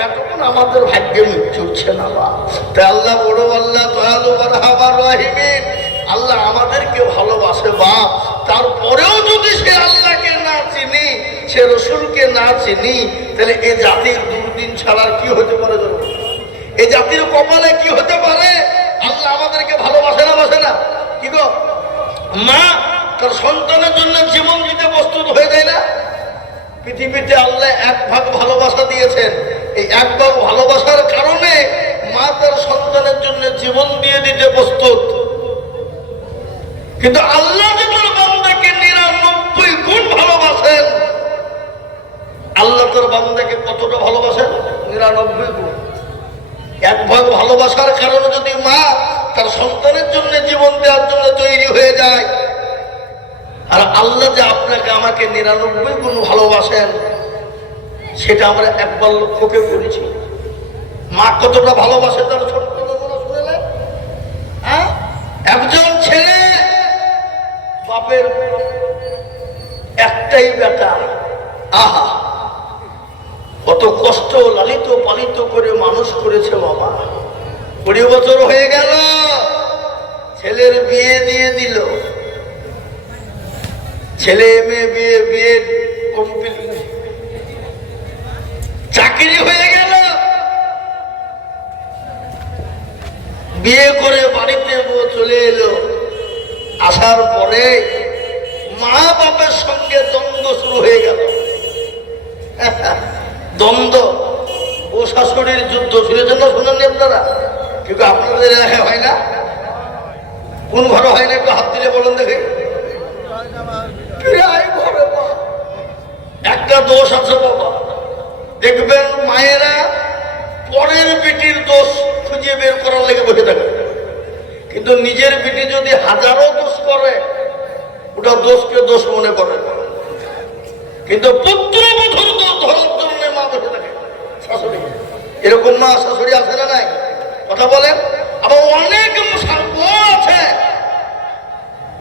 জায়গাটুকু আমাদের ভাগ্যে চলছে না বা তাই আল্লাহ বড় আল্লাহ দয়ালু আমার রাহিমিন আল্লাহ আমাদেরকে ভালোবাসে বাপ তারপরেও যদি সে আল্লাহকে না চিনি, সে রসুলকে না চিনি, তাহলে এই জাতির দুর্দিন ছাড়ার কি হতে পারে? এই জাতির কপালে কি হতে পারে? আল্লাহ আমাদেরকে ভালোবাসে না, বাসে না? কি গো? মা, তার সন্তানের জন্য জীবন দিতে প্রস্তুত হয়ে যায় না? পৃথিবীতে আল্লাহ এক ভাগ ভালোবাসা দিয়েছেন এই এক ভাগ ভালোবাসার কারণে মা তার সন্তানের জন্য জীবন দিয়ে দিতে প্রস্তুত। কিন্তু আল্লাহ যে তার বান্দাকে নিরানব্বই গুণ ভালোবাসেন, আল্লাহ তার বান্দাকে কতটা ভালোবাসেন? নিরানব্বই গুণ। এক ভাগ ভালোবাসার কারণে যদি মা তার সন্তানের জন্য জীবন দেওয়ার জন্য তৈরি হয়ে যায়, আর আল্লাহ যে আপনাকে আমাকে নিরানব্বই গুণ ভালোবাসেন, সেটা আমরা একবার লক্ষ্যকে করেছি মা কতটা ভালোবাসে তার একজন ছেলে বাপের একটাই বেটা আহা, কত কষ্ট লালিত পালিত করে মানুষ করেছে বাবা। কুড়ি বছর হয়ে গেল, ছেলের বিয়ে দিয়ে দিল। ছেলে মেয়ে বিয়ে বিয়ে কমপ্লিট চাকরি হয়ে গেল বিয়ে করে বাড়িতে বউ চলে এলো আসার পরে মা বাপের সঙ্গে দ্বন্দ্ব শুরু হয়ে গেল। দ্বন্দ্ব। ও শাশুড়ির যুদ্ধ শুনেছেন না শুনেননি আপনারা? কিন্তু আপনাদের হয় না? কোন ঘরে হয় না একটু হাত দিলে বলুন দেখে। একটা দোষ আছে বাবা। দেখবেন মায়েরা পরের বেটির দোষ খুঁজে বের করার লেগে বসে থাকে। কিন্তু নিজের বেটি যদি হাজারো দোষ করে ওটা দোষকে দোষ মনে করে কিন্তু পুত্র বধুর দোষ ধরার জন্য মা বসে থাকে, শাশুড়ি। এরকম মা শাশুড়ি আছে না নাই? কথা বলেন। আবার অনেক আছে।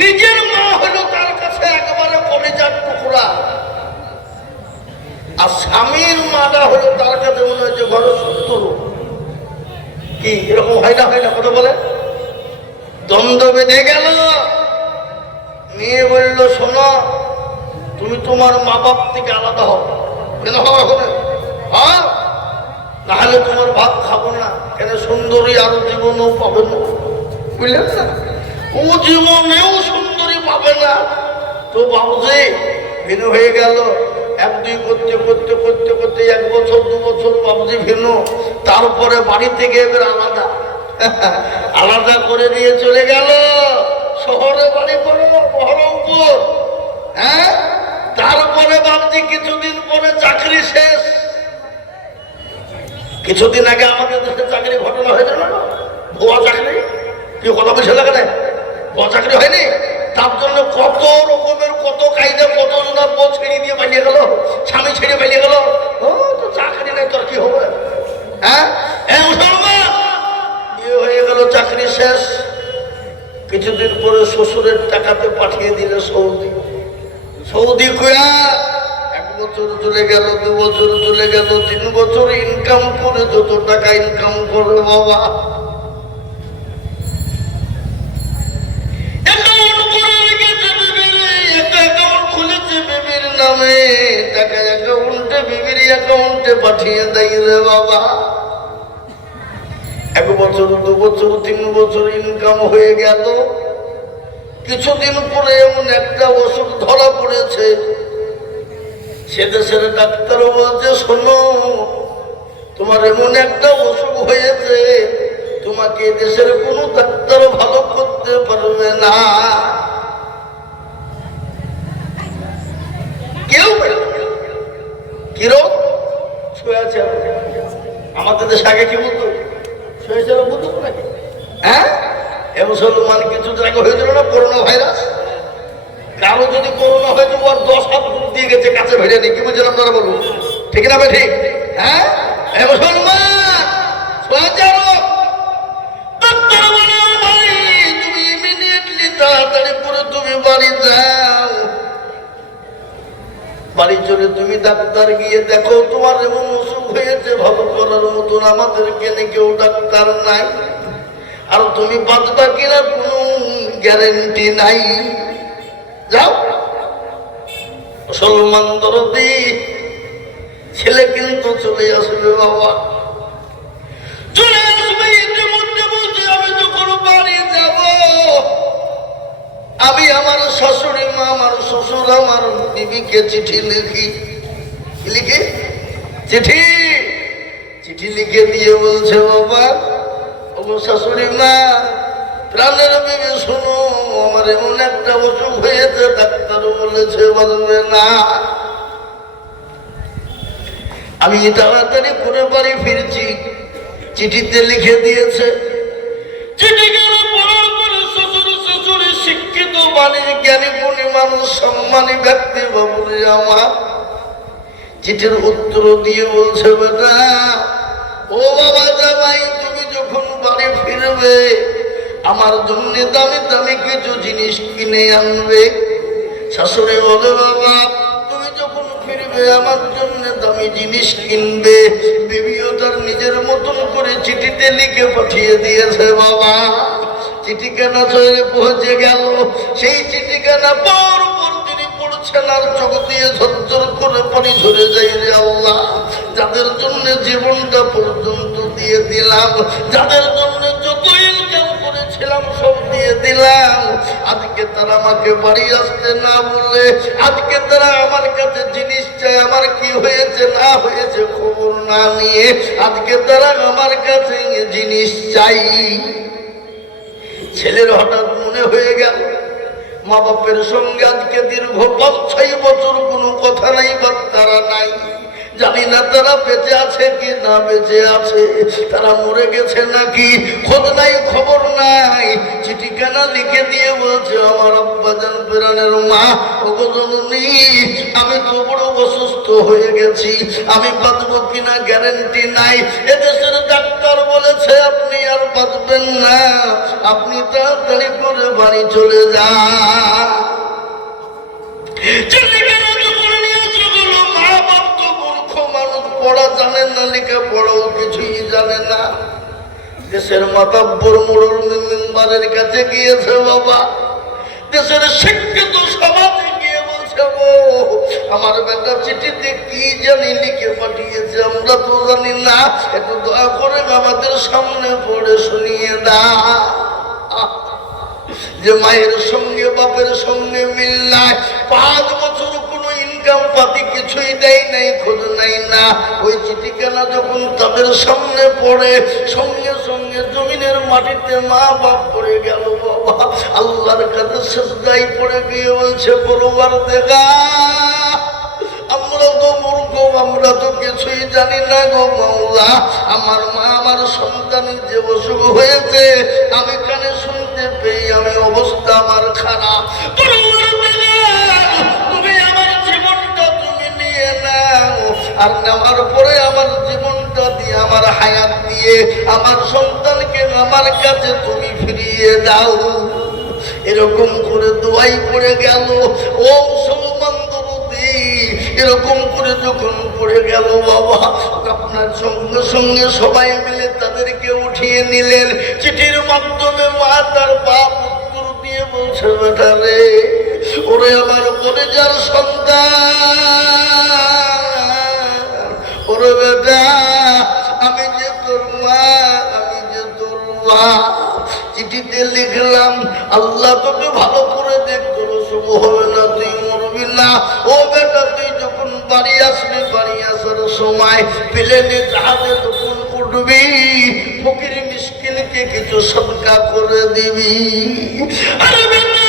নিজের মা হলো তার কাছে একেবারে কলিজার টুকরা। আর স্বামীর মাটা হলো তার কাছে মনে হয় যে ঘর শত্রু কি, এরকম হয় না হয় না? কথা বলে দ্বন্দ্ব বেঁধে গেল। মেয়ে বলল, শোনো, তুমি তোমার মা বাপ থেকে আলাদা হও। কেন হবে হ্যাঁ? নাহলে তোমার ভাত খাব না। কেন সুন্দরী আরও জীবনও পাবে না। বুঝলেন না? ও জীবনেও সুন্দরী পাবে না। তো বাবুজি ভিন্ন হয়ে গেল। এক, দুই করতে করতে করতে করতে এক বছর, দু বছর বাবুজি ভিন্ন তারপরে বাড়ি থেকে এবার আলাদা। আলাদা করে দিয়ে চলে গেল। শহরে বাড়ি করো বহরমপুর হ্যাঁ? তারপরে বাবজি কিছুদিন পরে চাকরি শেষ। কিছুদিন আগে আমাদের দেশে চাকরি ঘটনা হয়েছিল না? ভুয়া চাকরি? কি কথা বলছে লাগে ভুয়া চাকরি হয়নি? তার জন্য কত রকমের কত কায়দা, কত জনের বউ ছেড়ে দিয়ে পালিয়ে গেল, স্বামী ছেড়ে পালিয়ে গেল ও তো চাকরি নেই তোর কি হবে হ্যাঁ এ মুসলমান বিয়ে হয়ে গেল চাকরি শেষ কিছুদিন পরে শ্বশুরের টাকাতে পাঠিয়ে দিল সৌদি। সৌদি কুয়া এক বছর চলে গেল, দু বছর চলে গেল, তিন বছর ইনকাম করে যত টাকা ইনকাম করে বাবা। নামে। টাকা অ্যাকাউন্টে বিবির অ্যাকাউন্টে পাঠিয়ে দেয় রে বাবা। এক বছর, দু বছর, তিন বছর ইনকাম হয়ে গেল। কিছুদিন পরে এমন একটা অসুখ ধরা পড়েছে। সে দেশের ডাক্তারও বলছে, শোনো, তোমার এমন একটা অসুখ হয়েছে, তোমাকে দেশের কোনো ডাক্তার ভালো করতে পারবে না। কেউ। কিরম শুয়ে আছে। আমাদের দেশে আগে কি বলতো? আছে বলতো নাকি হ্যাঁ? এ মুসলমান কিছুদিন আগে হয়েছিল না করোনা ভাইরাস? কারও যদি করোনা হয়েছে ওর দশ হাত দিয়ে গেছে কাছে ভেজে নেই। কি বুঝলেন আপনারা বলুন? ঠিক না ভাই ঠিক হ্যাঁ? এ মুসলমান সোয়াচারো ডাক্তার বলে, "ও ভাই তুমি ইমিডিয়েটলি তাড়াতাড়ি করে তুমি বাড়ি যাও। বাড়ি চলে তুমি ডাক্তার গিয়ে দেখো তোমার অসুখ ভালো করার মতন আমাদেরকে নিয়ে কেউ ডাক্তার নাই। আর তুমি কিনা কোনো গ্যারেন্টি নাই। যাও। মুসলমান দরদি, ছেলে কিন্তু চলে আসবে বাবা। চলে আসবে ইতিমধ্যে বলছে আমি যখন বাড়ি যাব আমি আমার শাশুড়ি মা, আমার শ্বশুর, আমার বিবিকে চিঠি লিখি। লিখি? চিঠি চিঠি লিখে দিয়ে বলছে, বাবা, ও শাশুড়ি মা, প্রাণের বিবি শোনো, আমার এমন একটা অসুখ হয়েছে, ডাক্তার বলেছে, বলবে না। আমি তাড়াতাড়ি করে বাড়ি ফিরছি, চিঠিতে লিখে দিয়েছে শিক্ষিত বাণী জ্ঞানী, গুণী মানুষ, সম্মানী ব্যক্তি বাবুরে আমার? চিঠির উত্তর দিয়ে বলছে, বেটা ও তুমি যখন ফিরবে, আমার জন্য দামি দামি কিছু জিনিস কিনে আনবে। শাশুড়ি বলে, বাবা, তুমি যখন ফিরবে, আমার জন্য দামি জিনিস কিনবে। বিবিও তার নিজের মতন করে চিঠিতে লিখে পাঠিয়ে দিয়েছে, বাবা, চিঠিখানা চলে পৌঁছে গেল। সেই চিঠিখানা পর তিনি চোখ দিয়ে ঝরঝর করে পানি ঝরে যাই রে আল্লাহ। যাদের জন্য জীবনটা পর্যন্ত দিয়ে দিলাম, যাদের জন্য যত ইনকাম করেছিলাম, সব দিয়ে দিলাম। আজকে তারা আমাকে বাড়ি আসতে না বলে আজকে তারা আমার কাছে জিনিস আমার কি হয়েছে, না হয়েছে না নিয়ে, আজকে তারা আমার কাছে জিনিস চাই। ছেলের হঠাৎ মনে হয়ে গেল মা বাপের সঙ্গে আজকে দীর্ঘ পাঁচ ছয় বছর কোনো কথা নাই বার্তারা নাই। জানি না তারা বেঁচে আছে কি না বেঁচে আছে। তারা মরে গেছে নাকি? খোঁজ নাই, খবর নাই। চিঠি চিঠিখানা লিখে দিয়ে বলছে, আমার আব্বাজান প্রাণের মা। ওগো আমি তো বড় অসুস্থ হয়ে গেছি। আমি বাঁচবো কিনা গ্যারেন্টি নাই। এদেশের ডাক্তার বলেছে, আপনি আর বাঁচবেন না। আপনি তাড়াতাড়ি করে বাড়ি চলে যান। জানে না, লেখা পড়াও কিছুই জানে না। দেশের মাতাব্বর মোড়র মেম্বারের কাছে গিয়েছে বাবা। দেশের শিক্ষিত সমাজে গিয়ে বলছে, ও, আমার বেটা চিঠিতে কি জানি লিখে পাঠিয়েছে, আমরা তো জানি না। একটু দয়া করে আমাদের সামনে পড়ে শুনিয়ে দা। যে মায়ের সঙ্গে, বাপের সঙ্গে মিল নাই। পাঁচ বছর ইনকাম পাতি কিছুই দেয় নাই, খোঁজ নাই না। ওই চিঠিখানা যখন তাদের সামনে পড়ে, সঙ্গে সঙ্গে জমিনের মাটিতে মা বাপ পড়ে গেল, বাবা। আল্লাহর কাছে শেষদাই পড়ে গিয়ে বলছে, বড়বার দেখা, আমরা তো মূর্খ, আমরা তো কিছুই জানি না গো মাওলা। আমার মা, আমার সন্তানের যে অসুখ হয়েছে, আমি কানে শুনতে পেয়ে আমি অবস্থা আমার খারাপ। আর নামার পরে আমার জীবনটা দিয়ে, আমার হায়াত দিয়ে, আমার সন্তানকে আমার কাছে তুমি ফিরিয়ে দাও। এরকম করে দোয়াই পড়ে গেল, ও মুসলমান এরকম করে যখন পড়ে গেল, বাবা, আপনার সঙ্গে সঙ্গে সবাই মিলে তাদেরকে উঠিয়ে নিলেন। চিঠির মাধ্যমে মা তার বাপ উত্তর দিয়ে বলছে, বেটা রে, ওরে আমার বলে যার সন্তান। ওরে বেটা আমি যে তোর মা, আমি যে তোর মা, চিঠিতে লিখলাম, আল্লাহ তোকে ভালো করে দেখ তোর শুভ হবে না তুই মরবি না ও বেটা, তুই যখন বাড়ি আসবি, বাড়ি আসার সময় প্লেনে জাহাজে যখন উঠবি, ফকির মিসকিনকে কিছু সদকা করে দিবি। আরে বেটা,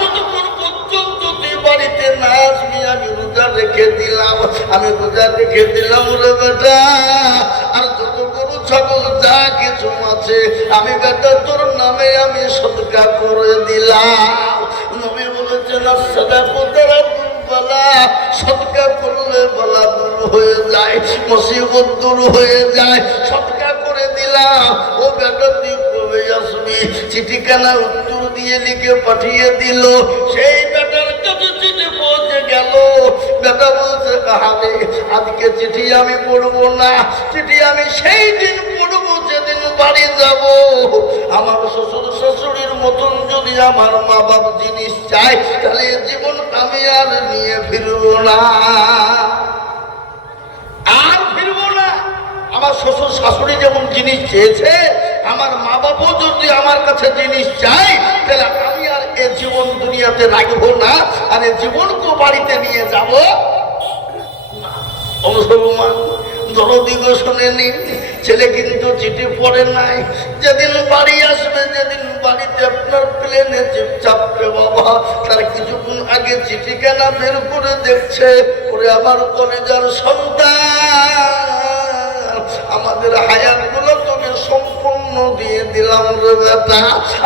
যতক্ষণ পর্যন্ত তুই বাড়িতে না আসবি, আমি রেখে দিলাম, আমি রোজা রেখে দিলাম রে বেটা। আর যত গরু, ছাগল, যা কিছু আছে, আমি বেটা, তোর নামে আমি সদকা করে দিলাম। নবী বলেছেন সদা চিঠিখানা উত্তর দিয়ে লিখে পাঠিয়ে দিল। সেই বেটার কাছে চিঠি পৌঁছে গেল। বেটা বলছে কাহারে আজকে চিঠি আমি পড়ব না। চিঠি আমি সেই দিন পড়ব যেদিন বাড়ি যাব। আমার শ্বশুর শ্বশুরের মতন যদি আমার মা বাপ জিনিস চাই তাহলে জীবন আমি আর নিয়ে ফিরবো না। আর ফিরবো না। আমার শ্বশুর শাশুড়ি যেমন জিনিস চেয়েছে, আমার মা বাবাও যদি আমার কাছে জিনিস চাই তাহলে এ জীবন দুনিয়াতে রাখব না, আর জীবনকে বাড়িতে নিয়ে যাব। মুসলমান ছেলে কিন্তু চিঠি পড়ে নাই। যেদিন বাড়ি আসবে, যেদিন বাড়িতে আপনার প্লেনে চাপবে বাবা, তার কিছুক্ষণ আগে চিঠি কেনা বের করে দেখছে, ওরে আমার কলেজার সন্তান, আমাদের হায়াতগুলো তোকে সম্পূর্ণ দিয়ে দিলাম রে বেটা,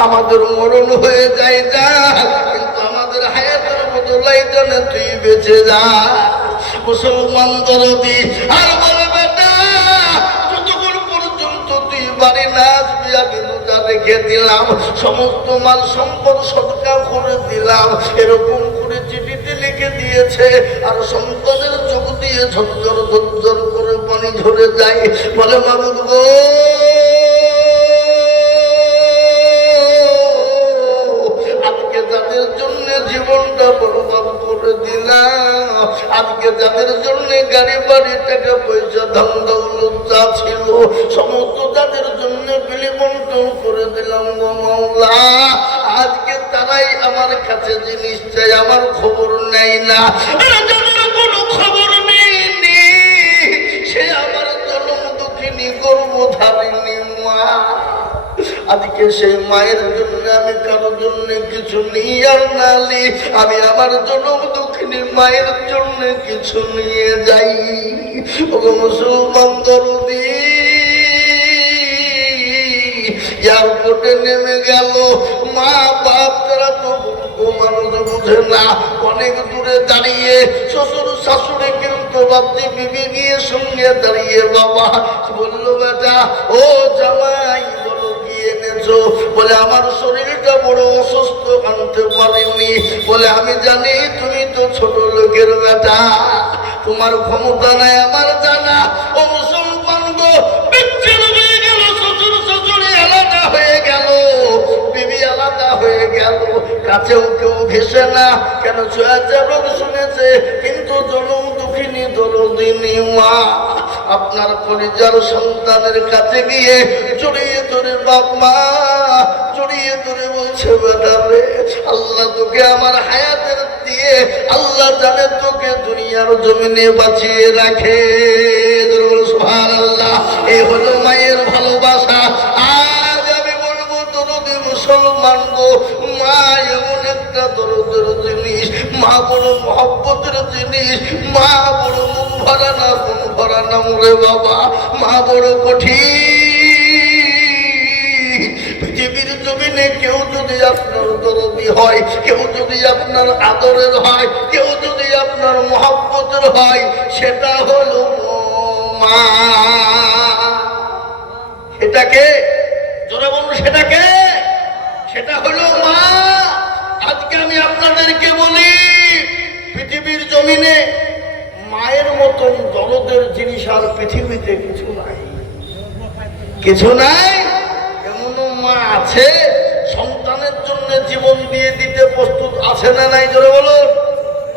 আমাদের মরণ হয়ে যায় যা, কিন্তু আমাদের হায়াতের বদলাই জানে তুই বেঁচে যা। মুসলমান দরদি, আর বলে বেটা, যতক্ষণ পর্যন্ত তুই বাড়ি না আসবি, আমি রেখে দিলাম, সমস্ত মাল সম্পদ সদকা করে দিলাম, এরকম করে চিঠিতে লিখে দিয়েছে, আর সন্তানের চোখ দিয়ে ঝরঝর ঝরঝর করে পানি ঝরে যায়। বলে মাবুদ গো আজকে যাদের জন্য গাড়ি, বাড়ি টাকা পয়সা, ধন দৌলত যা ছিল, সমস্ত তাদের জন্য বিলি বন্টন করে দিলাম গো মাওলা। আজকে তারাই আমার কাছে জিনিস চাই, আমার খবর নেই না। আজকে সেই মায়ের জন্য আমি কারও জন্য কিছু নিয়ে আর নালি আমি আমার জনম দুঃখিনী মায়ের জন্য কিছু নিয়ে যাই। ও মুসলমান দরদি, এয়ারপোর্টে নেমে গেল। মা বাপ তারা তো মানুষ বুঝে না। অনেক দূরে দাঁড়িয়ে শ্বশুর শাশুড়ি কিন্তু বাপজি বিবি গিয়ে সঙ্গে দাঁড়িয়ে বাবা বলল, বেটা, ও বলো এনেছো বলে, আমার শরীরটা বড় অসুস্থ আনতে পারিনি। বলে, আমি জানি তুমি তো ছোট লোকের বেটা। তোমার ক্ষমতা নাই, আমার জানা। ও মুসলমান গো কেন রোগ শুনেছে, কিন্তু জনম দুঃখিনী দরদিনী মা। আপনার পরিচার সন্তানের কাছে গিয়ে জড়িয়ে ধরে, বাপ মা, জড়িয়ে ধরে বলছে, বেটা রে, আল্লাহ তোকে আমার হায়াতের দিয়ে আল্লাহ জানে তোকে দুনিয়ার জমিনে বাঁচিয়ে রাখে। আল্লাহ এই হলো মায়ের ভালোবাসা। আজ আমি বলব, দরদি মুসলমান গো, মা এমন একটা দরদের জিনিস মা বড় মহব্বতের জিনিস মা বড় মন ভরা না, মন ভরা না রে বাবা। মা বড় কঠিন। পৃথিবীর জমিনে কেউ যদি আপনার দরদি হয়, কেউ যদি আপনার আদরের হয়, কেউ যদি আপনার মহব্বতের হয়, সেটা হলো মা। সেটাকে জোরে সেটাকে সেটা হলো মা। আমি আপনাদেরকে বলি, পৃথিবীর জমিনে মায়ের মতন দরদের জিনিস আর পৃথিবীতে কিছু নাই। কিছু নাই, এমনও মা আছে, সন্তানের জন্য জীবন দিয়ে দিতে প্রস্তুত আছে না নাই ধরে বলুন।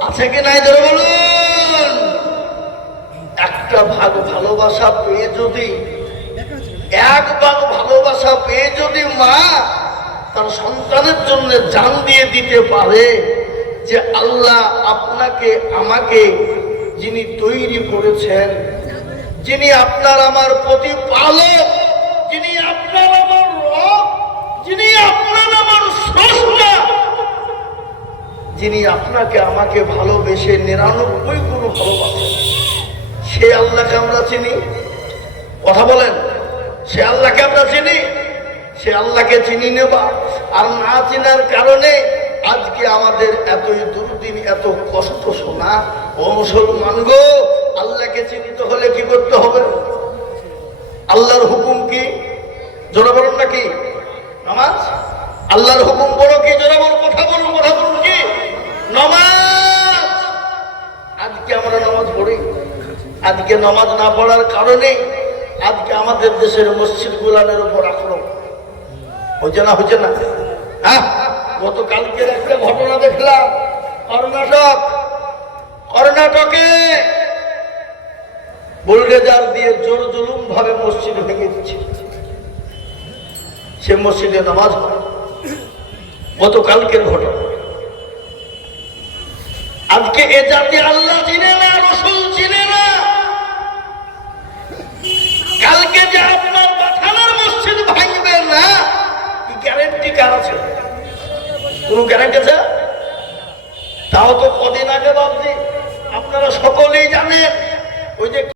আছে কি নাই ধরে বলুন। একটা ভাগ ভালোবাসা পেয়ে যদি, এক ভাগ ভালোবাসা পেয়ে যদি মা তার সন্তানের জন্য জান দিয়ে দিতে পারে যে আল্লাহ আপনাকে, আমাকে যিনি তৈরি করেছেন, যিনি আপনার আমার প্রতিপালক, যিনি আপনার আমার যিনি আপনার আমার যিনি আপনাকে, আমাকে ভালোবেসে নিরানব্বই গুণ ভালোবাসেন। সে আল্লাহকে আমরা চিনি। কথা বলেন, সে আল্লাহকে আমরা চিনি। সে আল্লাহকে চিনি নেবা আর না চিনার কারণে আজকে আমাদের এতই দুর্দিন, এত কষ্ট শোনা। ও মুসলমান গো, আল্লাহকে চিনিতে হলে কি করতে হবে? আল্লাহর হুকুম কি? জোরে বলুন নাকি নামাজ? আল্লাহর হুকুম বড় কি? জোরে বলুন, কথা বলুন কথা বলুন কি? নামাজ! আজকে আমরা নামাজ পড়ি। আজকে নামাজ না পড়ার কারণে আজকে আমাদের দেশের মসজিদ গুলানের উপর হচ্ছে না হচ্ছে না। হ্যাঁ গতকালকের একটা ঘটনা দেখলাম, কর্ণাটক, কর্ণাটকে বুলডেজার দিয়ে জোর জুলুম ভাবে মসজিদ ভেঙে দিচ্ছে। সে মসজিদে নামাজ হয়। গতকালকের ঘটনা। আজকে এ জাতি আল্লাহ চিনে না রসুল চিনে না কালকে যে আপনার পাঠানোর মসজিদ ভাঙবে না কি গ্যারেন্টি কার আছে কোন গ্যারান্টি আছে? তাও তো কদিন আগে ভাবছি, আপনারা সকলেই জানেন, ওই যে